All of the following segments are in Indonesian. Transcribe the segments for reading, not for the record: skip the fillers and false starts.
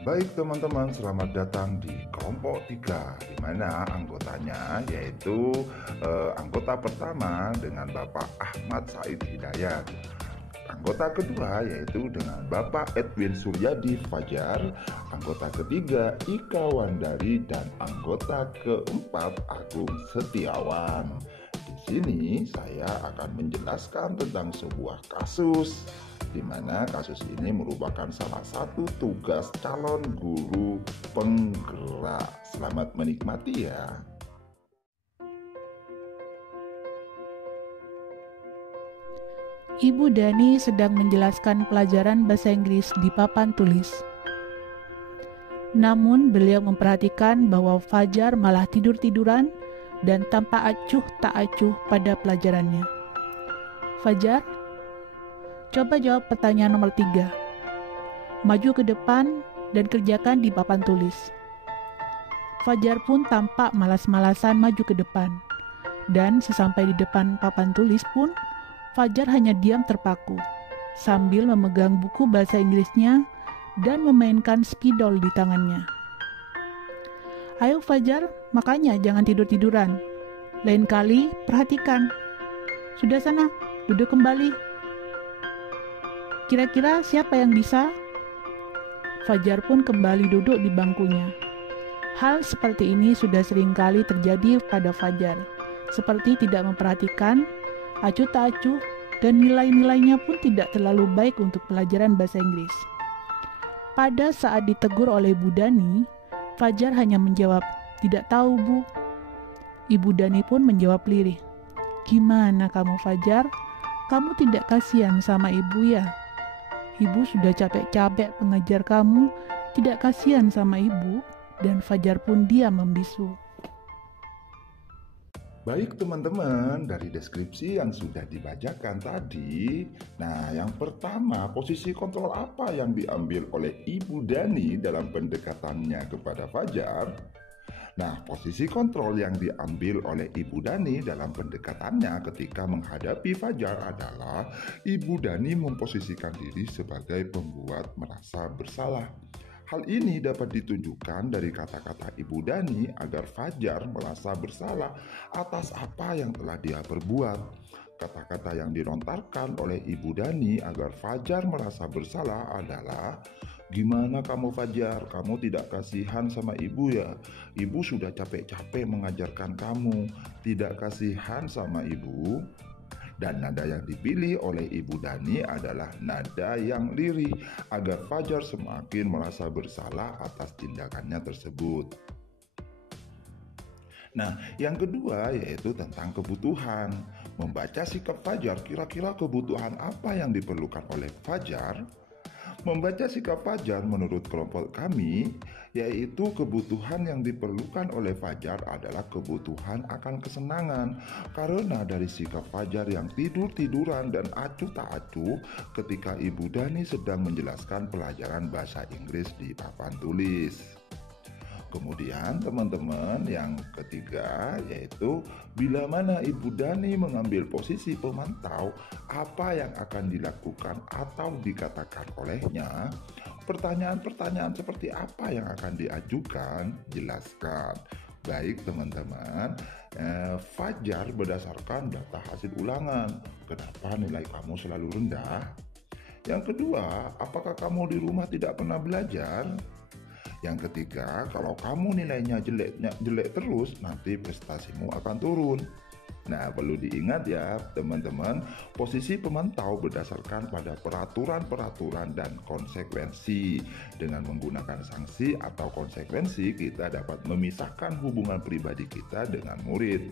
Baik teman-teman, selamat datang di kelompok 3, di mana anggotanya yaitu anggota pertama dengan Bapak Ahmad Said Hidayat. Anggota kedua yaitu dengan Bapak Edwin Suryadi Fajar, anggota ketiga Ika Wandari, dan anggota keempat Agung Setiawan. Di sini saya akan menjelaskan tentang sebuah kasus di mana kasus ini merupakan salah satu tugas calon guru penggerak. Selamat menikmati ya. Ibu Dani sedang menjelaskan pelajaran bahasa Inggris di papan tulis. Namun beliau memperhatikan bahwa Fajar malah tidur-tiduran dan tampak acuh tak acuh pada pelajarannya. Fajar, coba jawab pertanyaan nomor 3. Maju ke depan dan kerjakan di papan tulis. Fajar pun tampak malas-malasan maju ke depan. Dan sesampai di depan papan tulis pun, Fajar hanya diam terpaku, sambil memegang buku bahasa Inggrisnya dan memainkan spidol di tangannya. Ayo Fajar, makanya jangan tidur-tiduran. Lain kali perhatikan. Sudah sana, duduk kembali. Kira-kira siapa yang bisa? Fajar pun kembali duduk di bangkunya. Hal seperti ini sudah sering kali terjadi pada Fajar, seperti tidak memperhatikan, acuh tak acuh, dan nilai-nilainya pun tidak terlalu baik untuk pelajaran bahasa Inggris. Pada saat ditegur oleh Bu Dani, Fajar hanya menjawab, "Tidak tahu, Bu." Ibu Dani pun menjawab lirih, "Gimana kamu, Fajar? Kamu tidak kasihan sama ibu ya? Ibu sudah capek-capek mengajar kamu, tidak kasihan sama ibu?" Dan Fajar pun diam membisu. Baik teman-teman, dari deskripsi yang sudah dibacakan tadi, nah yang pertama, posisi kontrol apa yang diambil oleh Ibu Dani dalam pendekatannya kepada Fajar? Nah, posisi kontrol yang diambil oleh Ibu Dani dalam pendekatannya ketika menghadapi Fajar adalah Ibu Dani memposisikan diri sebagai pembuat merasa bersalah. Hal ini dapat ditunjukkan dari kata-kata Ibu Dani agar Fajar merasa bersalah atas apa yang telah dia perbuat. Kata-kata yang dilontarkan oleh Ibu Dani agar Fajar merasa bersalah adalah, "Gimana kamu Fajar? Kamu tidak kasihan sama ibu ya? Ibu sudah capek-capek mengajarkan kamu. Tidak kasihan sama ibu?" Dan nada yang dipilih oleh Ibu Dani adalah nada yang lirih agar Fajar semakin merasa bersalah atas tindakannya tersebut. Nah, yang kedua yaitu tentang kebutuhan. Membaca sikap Fajar, kira-kira kebutuhan apa yang diperlukan oleh Fajar? Membaca sikap Fajar menurut kelompok kami, yaitu kebutuhan yang diperlukan oleh Fajar adalah kebutuhan akan kesenangan. Karena dari sikap Fajar yang tidur-tiduran dan acuh tak acuh ketika Ibu Dani sedang menjelaskan pelajaran bahasa Inggris di papan tulis. Kemudian teman-teman yang ketiga yaitu bila mana Ibu Dani mengambil posisi pemantau, apa yang akan dilakukan atau dikatakan olehnya? Pertanyaan-pertanyaan seperti apa yang akan diajukan? Jelaskan. Baik teman-teman, Fajar berdasarkan data hasil ulangan. Kenapa nilai kamu selalu rendah? Yang kedua, apakah kamu di rumah tidak pernah belajar? Yang ketiga, kalau kamu nilainya jelek terus, nanti prestasimu akan turun. Nah, perlu diingat ya teman-teman, posisi pemantau berdasarkan pada peraturan-peraturan dan konsekuensi. Dengan menggunakan sanksi atau konsekuensi, kita dapat memisahkan hubungan pribadi kita dengan murid.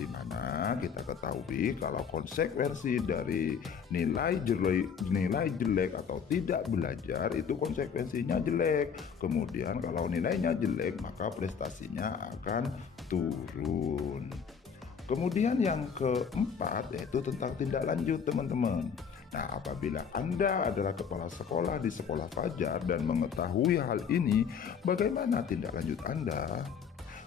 Di mana kita ketahui kalau konsekuensi dari nilai jelek atau tidak belajar itu konsekuensinya jelek. Kemudian kalau nilainya jelek maka prestasinya akan turun. Kemudian yang keempat yaitu tentang tindak lanjut teman-teman. Nah, apabila Anda adalah kepala sekolah di sekolah Fajar dan mengetahui hal ini, bagaimana tindak lanjut Anda?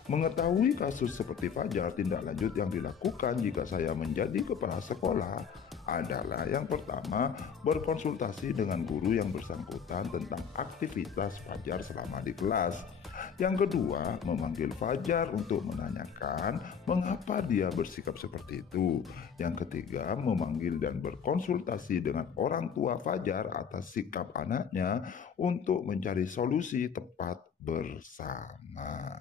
Mengetahui kasus seperti Fajar, tindak lanjut yang dilakukan jika saya menjadi kepala sekolah adalah yang pertama, berkonsultasi dengan guru yang bersangkutan tentang aktivitas Fajar selama di kelas. Yang kedua, memanggil Fajar untuk menanyakan mengapa dia bersikap seperti itu. Yang ketiga, memanggil dan berkonsultasi dengan orang tua Fajar atas sikap anaknya untuk mencari solusi tepat bersama.